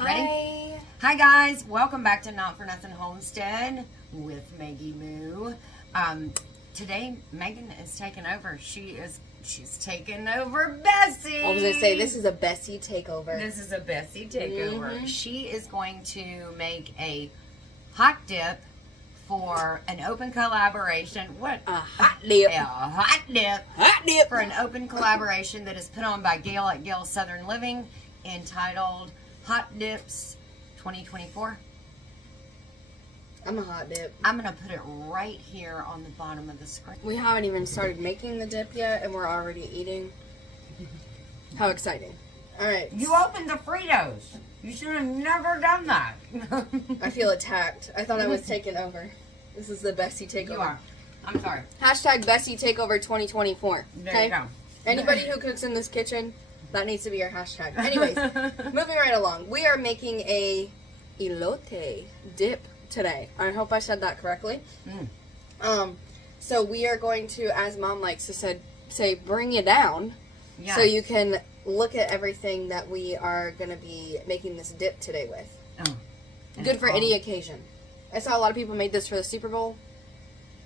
Ready? Hi guys, welcome back to Not For Nothing Homestead with Maggie Moo. Today Megan is taking over. She's taking over Bessie. I was gonna say this is a Bessie takeover. This is a Bessie takeover. She is going to make a hot dip for an open collaboration. What? A hot dip. Yeah, a hot dip. Hot dip. For an open collaboration that is put on by Gail at Gail Southern Living, entitled Hot Dips 2024. I'm a hot dip. I'm going to put it right here on the bottom of the screen. We haven't even started making the dip yet, and we're already eating. How exciting! All right. You opened the Fritos. You should have never done that. I feel attacked. I thought I was taken over. This is the Bessie takeover. You are. I'm sorry. Hashtag Bessie takeover 2024. There you go. Anybody who cooks in this kitchen, that needs to be your hashtag. Anyways, moving right along. We are making a elote dip today. I hope I said that correctly. So we are going to, as Mom likes to say, bring you down, so you can look at everything that we are going to be making this dip today with. Oh. Good for any occasion. I saw a lot of people made this for the Super Bowl.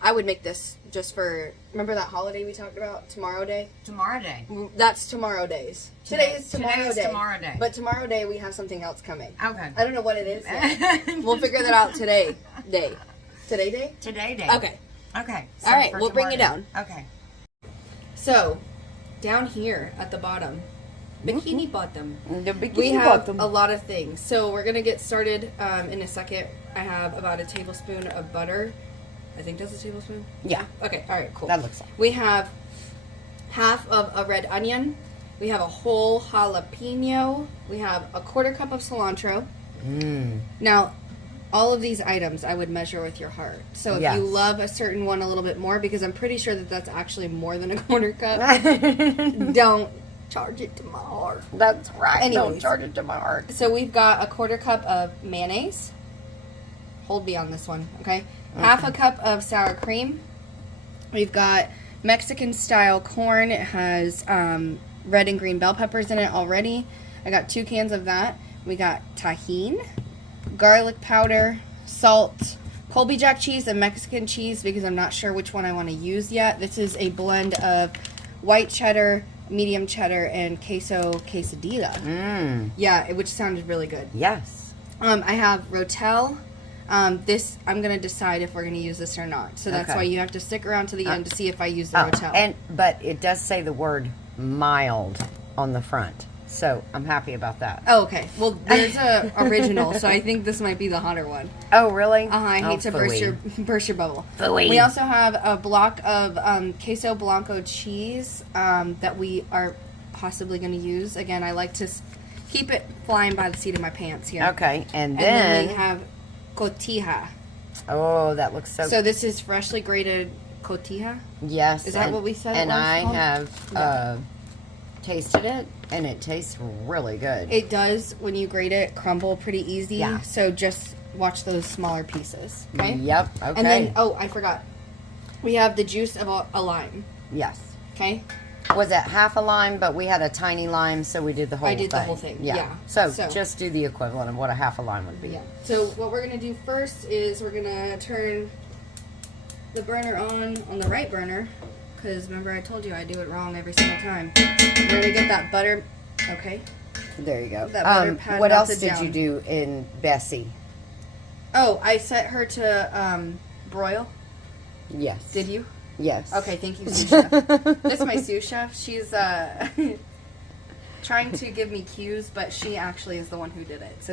I would make this just for, remember that holiday we talked about? Tomorrow Day? Tomorrow Day. That's Tomorrow Days. Today is Tomorrow Day. Tomorrow Day. But Tomorrow Day we have something else coming. Okay. I don't know what it is yet. We'll figure that out today. Today day? Today day. Okay. Okay. All right, we'll bring you down. Okay. So, down here at the bottom, bikini bottom, The bikini we have bottom. a lot of things. So we're going to get started in a second. I have about a tablespoon of butter. I think that's a tablespoon? Yeah. Okay, all right, cool. That looks like. We have half of a red onion. We have a whole jalapeno. We have a quarter cup of cilantro. Now, all of these items I would measure with your heart. So if you love a certain one a little bit more, because I'm pretty sure that that's actually more than a quarter cup, don't charge it to my heart. That's right. Anyways. Don't charge it to my heart. So we've got a quarter cup of mayonnaise. Hold me on this one, okay? Half a cup of sour cream. We've got Mexican style corn. It has red and green bell peppers in it already. I got 2 cans of that. We got tahini, garlic powder, salt, Colby Jack cheese, and Mexican cheese because I'm not sure which one I want to use yet. This is a blend of white cheddar, medium cheddar, and queso quesadilla. Yeah, which sounded really good. Yes. I have Rotel. This, I'm going to decide if we're going to use this or not. So that's why you have to stick around to the end to see if I use the Rotel. But it does say the word mild on the front. So I'm happy about that. Oh, okay. Well, there's a original, so I think this might be the hotter one. Oh, really? I hate to burst your bubble. Phooey. We also have a block of queso blanco cheese that we are possibly going to use. Again, I like to keep it flying by the seat of my pants here. Okay, and then we have cotija. Oh, that looks so. So this is freshly grated cotija. Yes. Is that what we said? And it was I called? have tasted it, and it tastes really good. It does, when you grate it, crumble pretty easy. Yeah. So just watch those smaller pieces. Okay. Yep. Okay. And then, I forgot. We have the juice of a lime. Yes. Okay. Was it half a lime, but we had a tiny lime, so we did the whole thing. I did the whole thing, yeah. So just do the equivalent of what a half a lime would be. Yeah. So what we're going to do first is we're going to turn the burner on the right burner, because remember I told you I do it wrong every single time. We're going to get that butter, okay. There you go. That butter pad what else melted did down. you do in Bessie? Oh, I set her to broil. Yes. Did you? Yes. Okay, thank you, sous chef. This is my sous chef. She's trying to give me cues, but she actually is the one who did it. So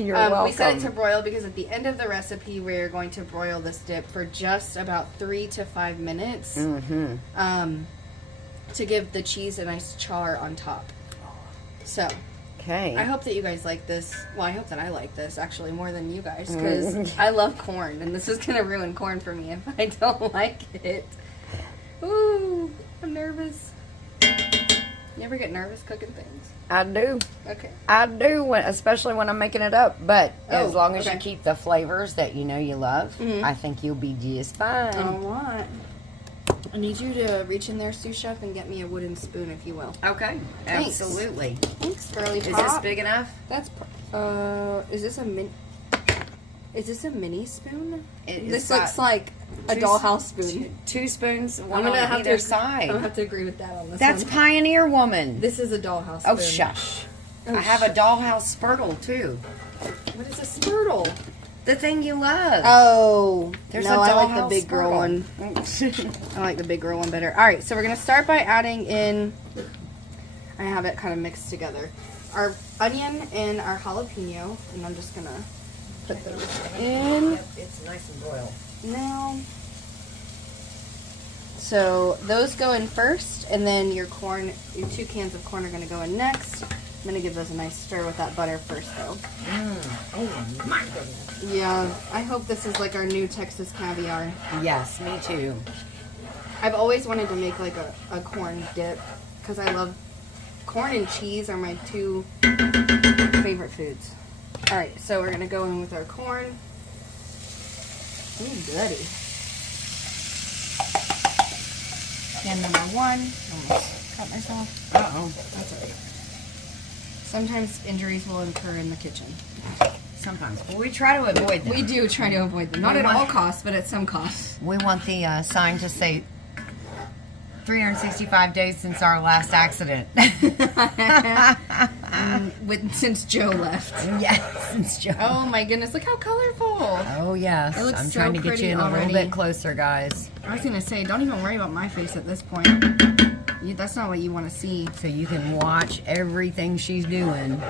you're welcome. We set it to broil because at the end of the recipe, we're going to broil this dip for just about 3 to 5 minutes to give the cheese a nice char on top. So, okay. I hope that you guys like this. Well, I hope that I like this actually more than you guys because I love corn, and this is going to ruin corn for me if I don't like it. Ooh, I'm nervous. You ever get nervous cooking things? I do. Okay. I do, especially when I'm making it up. But as long as okay. you keep the flavors that you know you love, I think you'll be just fine. All right. I need you to reach in there, sous chef, and get me a wooden spoon, if you will. Okay, Thanks. absolutely. Thanks, girly pop. Is this big enough? That's, is this a mini spoon? This looks like a dollhouse spoon. Two spoons, one I'm gonna on have either to, side. I'm gonna have to agree with that on this That's one. Pioneer Woman. This is a dollhouse spoon. Oh, shush. Oh, I have a dollhouse spurtle, too. What is a spurtle? The thing you love. Oh, There's no, a I like the dollhouse big girl one. spurtle. I like the big girl one better. All right, so we're gonna start by adding in. I have it kind of mixed together. Our onion and our jalapeno, and I'm just gonna put those in Yep, it's nice and broiled. now. So those go in first, and then your corn, your 2 cans of corn are gonna go in next. I'm gonna give those a nice stir with that butter first, though. Oh, my goodness. Yeah, I hope this is like our new Texas caviar. Yes, me too. I've always wanted to make like a corn dip because I love corn and cheese are my 2 favorite foods. All right, so we're gonna go in with our corn. Ooh, goody. Can number 1. Almost cut myself. Uh-oh. That's all right. Sometimes injuries will occur in the kitchen. Sometimes. But we try to avoid them. We do try to avoid them. Not at all costs, but at some costs. We want the sign to say 365 days since our last accident. Since Joe left. Yes, since Joe. Oh my goodness, look how colorful. Oh, yes. It looks I'm so trying to get pretty you in a already. little bit closer, guys. I was going to say, don't even worry about my face at this point. That's not what you want to see. So you can watch everything she's doing.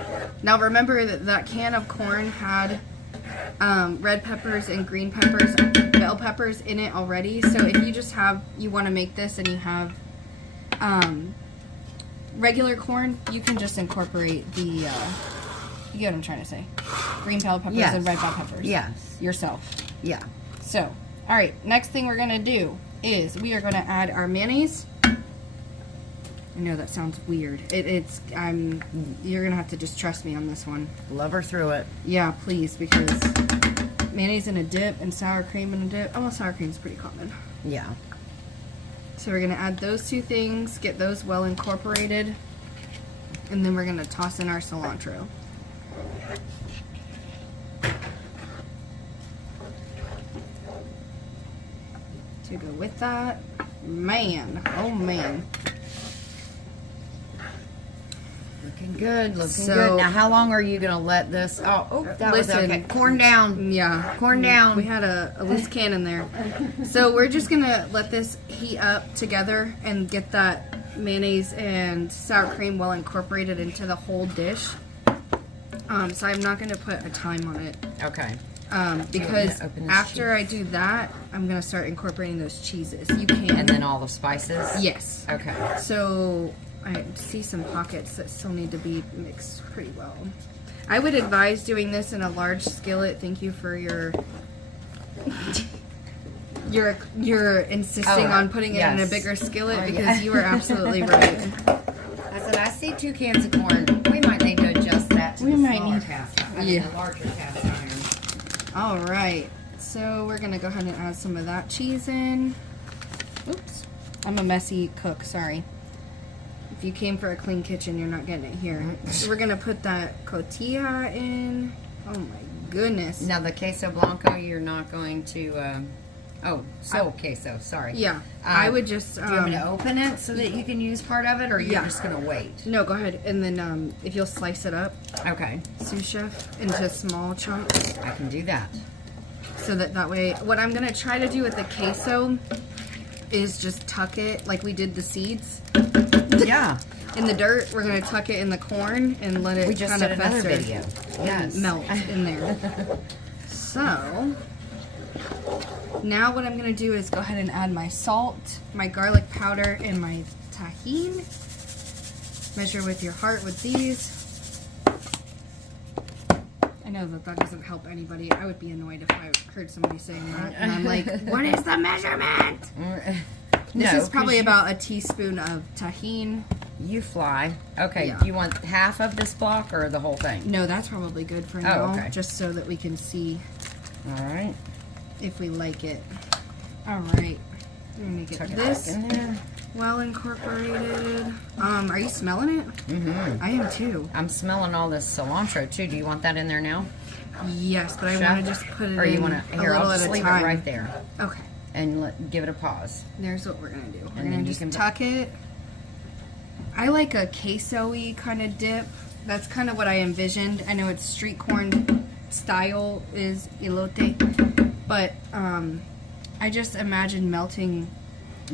Now remember that that can of corn had red peppers and green peppers, bell peppers in it already. So if you just you want to make this and you have regular corn, you can just incorporate the, you get what I'm trying to say, green bell peppers Yes. and red bell peppers. Yes. Yourself. Yeah. So, all right, next thing we're going to do is we are going to add our mayonnaise. I know that sounds weird. You're going to have to just trust me on this one. Love her through it. Yeah, please, because mayonnaise in a dip and sour cream in a dip. Oh, sour cream is pretty common. Yeah. So we're going to add those 2 things, get those well incorporated, and then we're going to toss in our cilantro. To go with that, man, oh man. Looking good, looking So- good. Now, how long are you going to let this? Oh, that was Listen. okay. Corn down. Yeah. Corn down. We had a loose can in there. So we're just going to let this heat up together and get that mayonnaise and sour cream well incorporated into the whole dish. So I'm not going to put a time on it. Okay. Because open this after I do that, I'm going to start incorporating those cheeses. You can. And then all the spices? Yes. Okay. So I see some pockets that still need to be mixed pretty well. I would advise doing this in a large skillet. Thank you for your you're insisting on putting it in a bigger skillet because you are absolutely right. I said, I see 2 cans of corn. We might need to adjust that to We the might smaller need- cast iron. yeah. The larger cast iron. All right. So we're going to go ahead and add some of that cheese in. Oops. I'm a messy cook, sorry. If you came for a clean kitchen, you're not getting it here. So we're going to put that cotija in. Oh my goodness. Now, the queso blanco, you're not going to... queso, sorry. Yeah. I would just... Do you want me to open it so that you can use part of it, or you're Yeah. just going to wait? No, go ahead. And then if you'll slice it up, Okay. sous chef, into small chunks. I can do that. So that way... What I'm going to try to do with the queso is just tuck it like we did the seeds. Yeah. In the dirt, we're going to tuck it in the corn and let it We just kind did of another fester video. and Yes. melt in there. So, now what I'm going to do is go ahead and add my salt, my garlic powder, and my tahine. Measure with your heart with these. I know that doesn't help anybody. I would be annoyed if I heard somebody saying that. And I'm like, what is the measurement? This is probably about a teaspoon of tahine. You fly. Okay, Yeah. do you want half of this block or the whole thing? No, that's probably good for now. okay. Just so that we can see All right. if we like it. All right. Let me get Tuck it this back in there. well incorporated. Are you smelling it? Mm-hmm. I am too. I'm smelling all this cilantro too. Do you want that in there now? Yes, but I Chef? want to just put it Or in you want to? Here, a I'll little just at a leave time. it right there Okay. and give it a pause. There's what we're gonna do. We're And then gonna you just can- tuck it. I like a queso-y kind of dip. That's kind of what I envisioned. I know it's street corn style is elote, but I just imagine melting.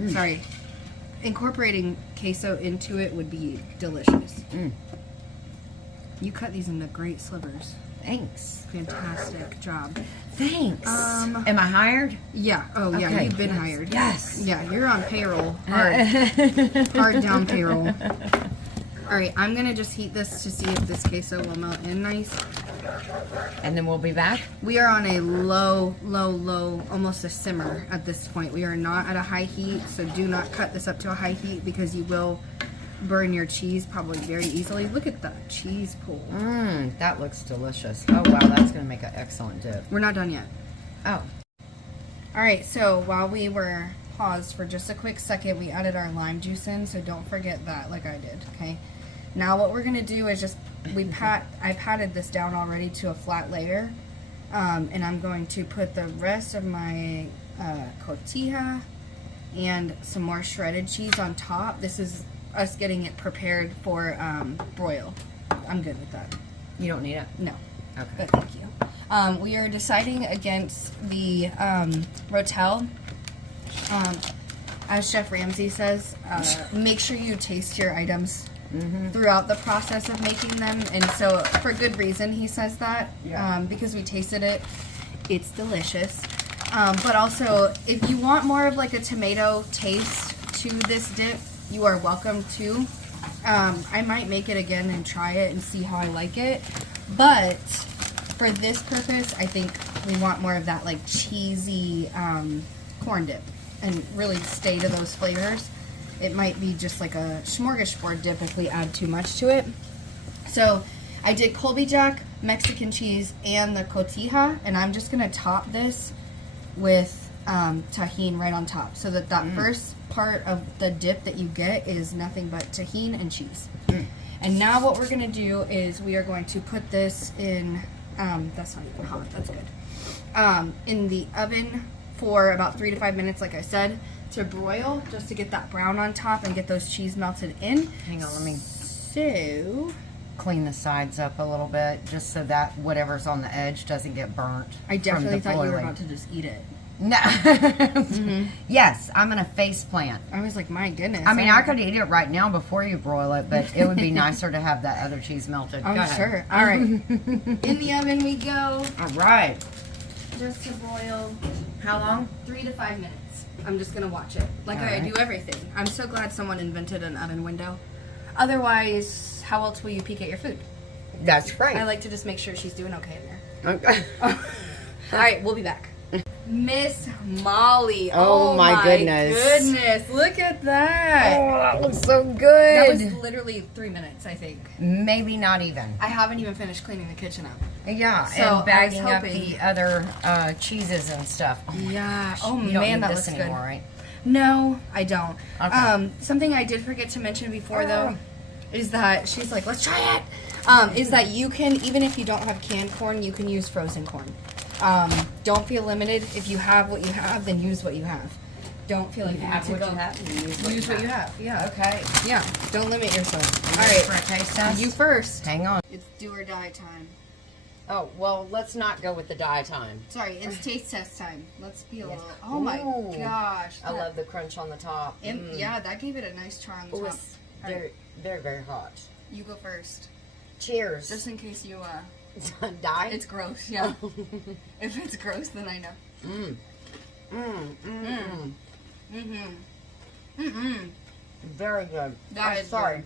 Sorry, incorporating queso into it would be delicious. You cut these into great slivers. Thanks. Fantastic job. Thanks. Um, Am I hired? Yeah. Oh, yeah. Okay. You've been hired. Yes. Yeah, you're on payroll. Hard. Hard down payroll. All right, I'm gonna just heat this to see if this queso will melt in nice. And then we'll be back. We are on a low, almost a simmer at this point. We are not at a high heat, so do not cut this up to a high heat because you will burn your cheese probably very easily. Look at that cheese pool. That looks delicious. Oh wow, that's gonna make an excellent dip. We're not done yet. Oh. All right, so while we were paused for just a quick second, we added our lime juice in, so don't forget that like I did, okay? Now what we're gonna do is just, I patted this down already to a flat layer, and I'm going to put the rest of my cotija and some more shredded cheese on top. This is us getting it prepared for broil. I'm good with that. You don't need it? No. Okay. But thank you. We are deciding against the rotel. As Chef Ramsay says, make sure you taste your items throughout the process of making them. And so, for good reason, he says that. Yeah. Because we tasted it. It's delicious. But also, if you want more of like a tomato taste to this dip, you are welcome to. I might make it again and try it and see how I like it. But for this purpose, I think we want more of that like cheesy corn dip and really stay to those flavors. It might be just like a smorgasbord dip if we add too much to it. So I did Colby Jack, Mexican cheese, and the cotija, and I'm just gonna top this with tahine right on top, so that first part of the dip that you get is nothing but tahine and cheese. And now what we're gonna do is we are going to put this in, that's not even hot, that's good, in the oven for about 3 to 5 minutes, like I said, to broil, just to get that brown on top and get those cheese melted in. Hang on, let me So clean the sides up a little bit, just so that whatever's on the edge doesn't get burnt. I definitely from the thought you were boiling. about to just eat it. No. Yes, I'm gonna face plant. I was like, my goodness. I mean, I could eat it right now before you broil it, but it would be nicer to have that other cheese melted. Go I'm ahead. sure. All right. In the oven we go. All right. Just to boil How long? 3 to 5 minutes. I'm just gonna watch it, like I do everything. I'm so glad someone invented an oven window. Otherwise, how else will you peek at your food? That's great. I like to just make sure she's doing okay in there. Okay. All right, we'll be back. Miss Molly. Oh, my goodness. Goodness, look at that. Oh, that looks so good. That was literally 3 minutes, I think. Maybe not even. I haven't even finished cleaning the kitchen up. Yeah, So, and I was bagging up hoping- the other cheeses and stuff. Oh my Yeah. gosh. Oh, You don't man, need that this looks anymore, good. right? No, I don't. Okay. Something I did forget to mention before, though, is that she's like, let's try it. Is that you can, even if you don't have canned corn, you can use frozen corn. Don't feel limited. If you have what you have, then use what you have. Don't feel like you have to go. Use what you have. Yeah. Okay. Yeah. Don't limit yourself. All All right. For right. a taste test? You first. Hang on. It's do or die time. Oh, well, let's not go with the dye time. Sorry, it's taste test time. Let's be a Yes. little. Oh my Ooh. gosh. I love the crunch on the top. And yeah, that gave it a nice char on the Ooh, top. it's All right, very, very, very hot. you go first. Cheers. Just in case you dye? it's gross, yeah. If it's gross, then I know. Very good. That I'm is sorry.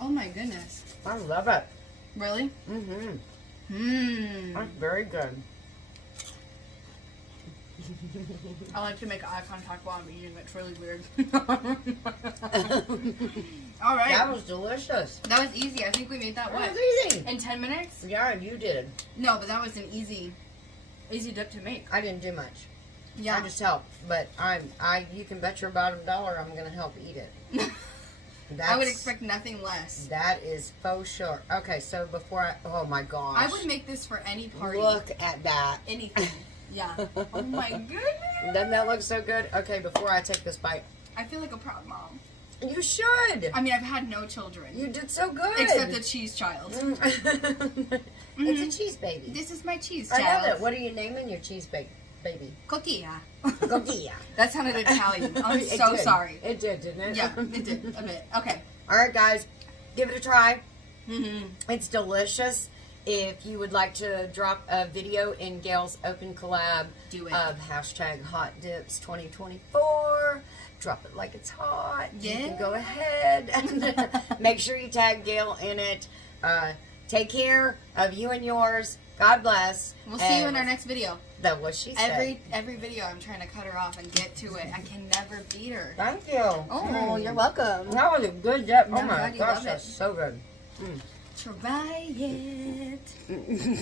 Oh my goodness. I love it. Really? That's very good. I like to make eye contact while I'm eating. It's really weird. All right. That was delicious. That was easy. I think we made that, That what? was easy. In 10 minutes? Yeah, you did. No, but that was an easy Easy dip to make. I didn't do much. Yeah. I just helped, but you can bet your bottom dollar I'm gonna help eat it. I would expect nothing less. That is faux sure. Okay, so oh my gosh. I would make this for any party. Look at that. Anything. Yeah. Oh my goodness. Doesn't that look so good? Okay, before I take this bite. I feel like a proud mom. You should. I mean, I've had no children. You did so good. Except a cheese child. It's a cheese baby. This is my cheese I child. know that. What are you naming your cheese baby? Cotilla. Cotilla. That sounded Italian. I'm It so did. sorry. It did, didn't it? Yeah, it did. A bit. Okay. All right, guys. Give it a try. Mm-hmm. It's delicious. If you would like to drop a video in Gail's open collab Do it. of hashtag Hot Dips 2024, drop it like it's hot. Yeah. You can go ahead. Make sure you tag Gail in it. Take care of you and yours. God bless. We'll see you in our next video. That was she said. Every video I'm trying to cut her off and get to it. I can never beat her. Thank you. Oh, you're welcome. That was a good dip. Oh I'm my glad you gosh, love that's it. so good. Try it.